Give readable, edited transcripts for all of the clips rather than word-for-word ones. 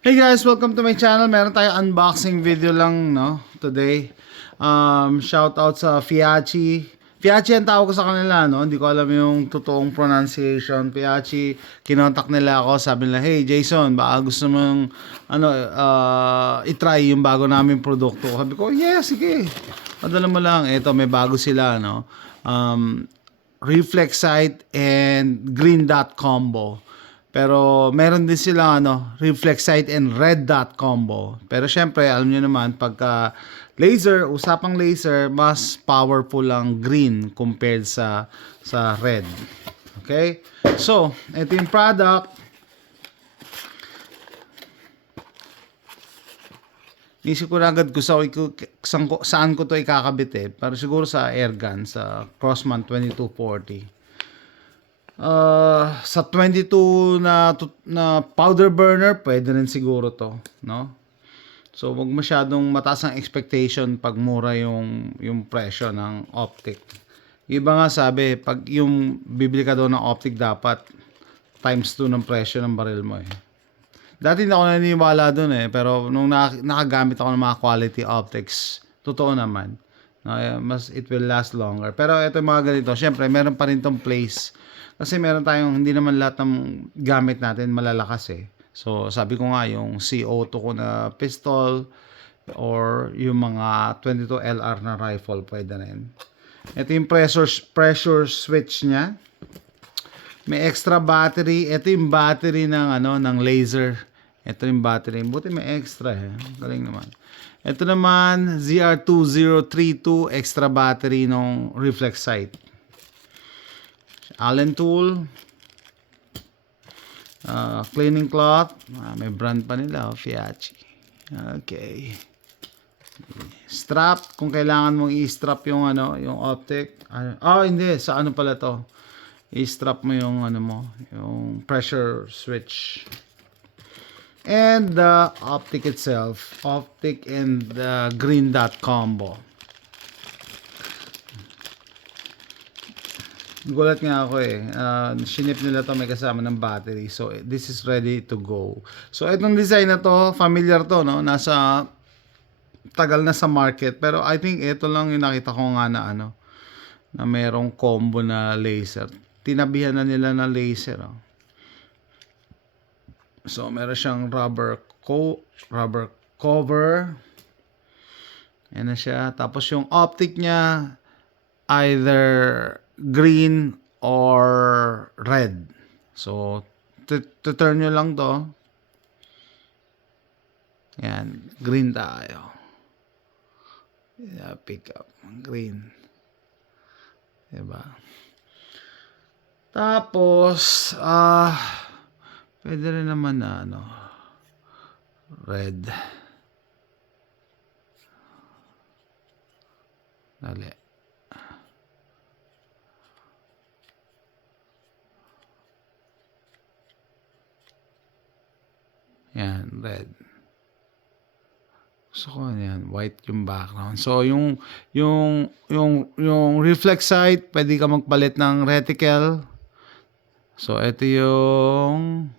Hey guys, welcome to my channel. Meron tayong unboxing video lang today. Shout out sa Fiachi. Fiachi ang tawag ko sa kanila, no? Hindi ko alam yung totoong pronunciation. Fiachi, kinontak nila ako, sabi nila, "Hey Jason, baka gusto mong i-try yung bago naming produkto." Sabi ko, "Yeah, sige. Padala mo lang." Ito, may bago sila, no? Reflexite and Green Dot combo. Pero meron din sila Reflexite and Red Dot combo. Pero syempre, alam niyo naman pagka laser, usapang laser, mas powerful ang green compared sa red. Okay? So, ito yung product. Isip ko na agad saan ko to ikakabit pero siguro sa airgun, sa Crossman 2240. Sa 22 na powder burner, pwede rin siguro to, no? So, wag masyadong mataas ang expectation pag mura yung presyo ng optic. Iba nga sabi, pag yung bibili ka daw ng optic, dapat times 2 ng presyo ng baril mo Dati hindi ako naniniwala dun pero nung nakagamit ako ng mga quality optics, totoo naman. It will last longer. Pero ito mga ganito, syempre meron pa rin tong place. Kasi meron tayong, hindi naman lahat ng gamit natin malalakas So sabi ko nga, yung CO2 ko na pistol or yung mga 22 LR na rifle, pwede rin. Ito yung pressure switch niya. May extra battery. Ito yung battery ng laser. Ito yung battery. Buti may extra Galing naman. Ito naman, ZR2032 extra battery ng Reflexite. Allen tool. Cleaning cloth. May brand pa nila, Fiachi. Okay. Strap, kung kailangan mong i-strap yung yung optic. Hindi, sa pala to. I-strap mo yung yung pressure switch. And the optic itself, optic and the Green Dot combo. Gulat nga ako shinip nila to, may kasama ng battery. So this is ready to go. So itong design na to, familiar to, no? Nasa tagal na sa market, pero I think ito lang yung nakita ko nga na na merong combo na laser. Tinabihan na nila na laser. So meron siyang rubber cover. Yan na siya. Tapos yung optic niya, either green or red. So to turn nyo lang to. Yan, green tayo. Pick up green. Diba? Tapos pwede rin naman na red. Dali. Yan, red. Gusto ko yan, white yung background. So yung Reflexite, pwede ka magpalit ng reticle. So ito yung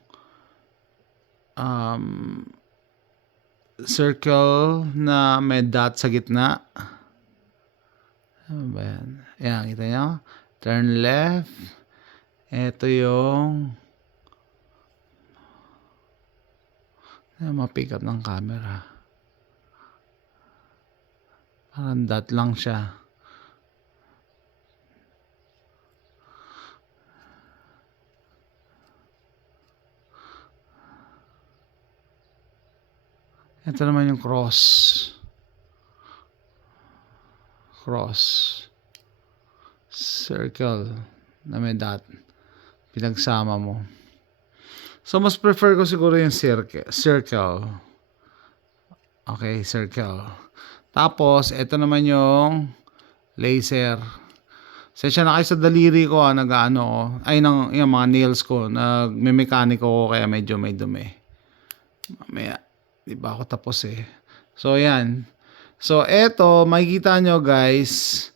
circle na may dot sa gitna. Ano ba yan? Ayan, kita nyo? Turn left. Ito yung ma-pick up ng camera. Parang dot lang siya. Ito naman yung cross. Circle na may dot. Pinagsama mo. So, mas prefer ko siguro yung circle. Okay, circle. Tapos, ito naman yung laser. Sensya na kayo sa daliri ko, yung mga nails ko, nagme-mekaniko ko, kaya medyo may dumi. Mamaya, di ba ako tapos So, yan. So, eto, makikita nyo guys,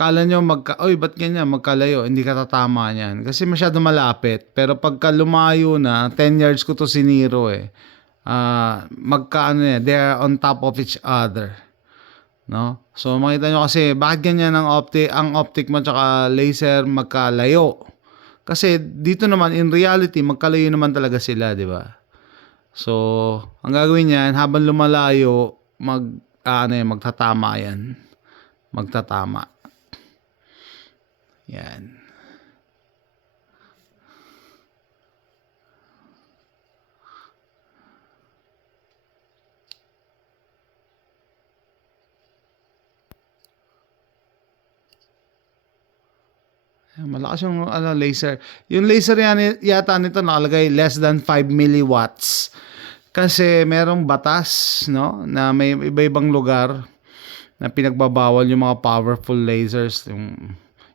kala nyo ba't ganyan, magkalayo, hindi ka tatama niyan. Kasi masyado malapit. Pero pagka lumayo na, 10 yards ko to siniro they're on top of each other, no? So makita nyo kasi bakit ganyan ang optic mo tsaka laser magkalayo. Kasi dito naman in reality magkalayo naman talaga sila, di ba? So ang gagawin niyan habang lumalayo magtatama yan. Magtatama. Yan. Malakas yung laser. Yung laser yata nito nakalagay less than 5 milliwatts. Kasi merong batas, no, na may iba-ibang lugar na pinagbabawal yung mga powerful lasers,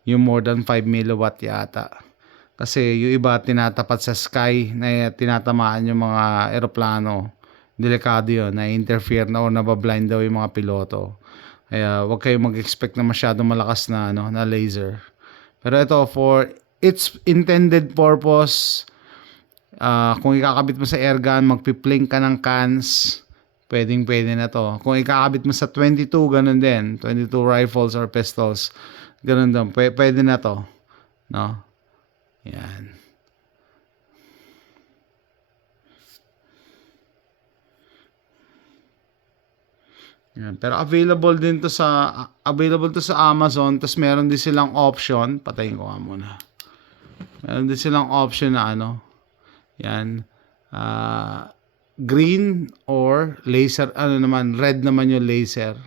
yung more than 5 milliwatt yata. Kasi yung iba tinatapat sa sky na tinatamaan yung mga eroplano. Delikado yun, na-interfere na o nabablind daw yung mga piloto. Kaya wag kayong mag-expect na masyadong malakas na laser. Pero ito, for its intended purpose, kung ikakabit mo sa airgun, magpi-plink ka ng cans, pwede na to. Kung ikakabit mo sa 22, ganun din. 22 rifles or pistols, ganun din. Pwede na to. No? Yan. Yan. Pero available to sa Amazon, tapos meron din silang option, patayin ko nga muna. Meron din silang option na yan, green or laser, red naman yung laser.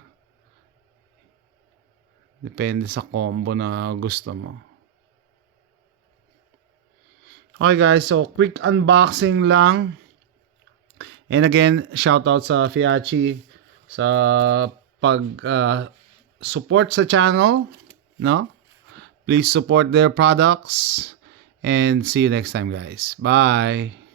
Depende sa combo na gusto mo. Okay guys, so quick unboxing lang. And again, shout out sa Fiachi sa pag support sa channel, no? Please support their products and see you next time guys. Bye.